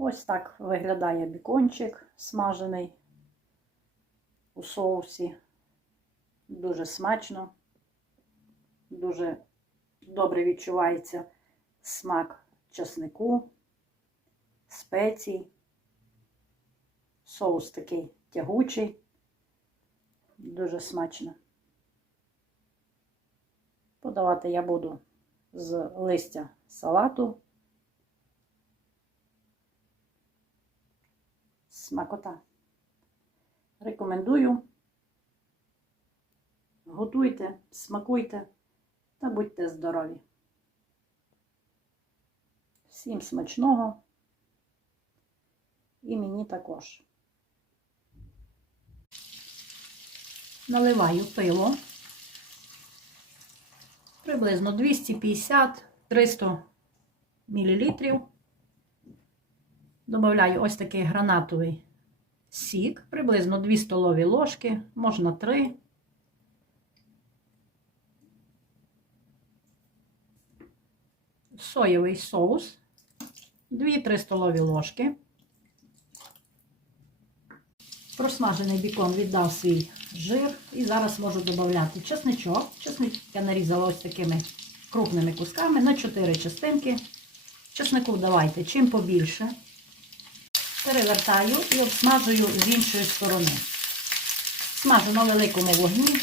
Ось так виглядає бікончик смажений у соусі. Дуже смачно, дуже добре відчувається смак часнику, спецій. Соус такий тягучий, дуже смачно. Подавати я буду з листя салату. Смакота. Рекомендую. Готуйте, смакуйте та будьте здорові. Всім смачного і мені також. Наливаю пиво приблизно 250-300 мл. Добавляю ось такий гранатовий сік, приблизно 2 столові ложки, можна 3. Соєвий соус, 2-3 столові ложки. Просмажений бікон віддав свій жир і зараз можу додати чесничок. Чесник я нарізала ось такими крупними кусками на 4 частинки. Чеснику давайте чим побільше. Перевертаю і обсмажую з іншої сторони. Смажу на великому вогні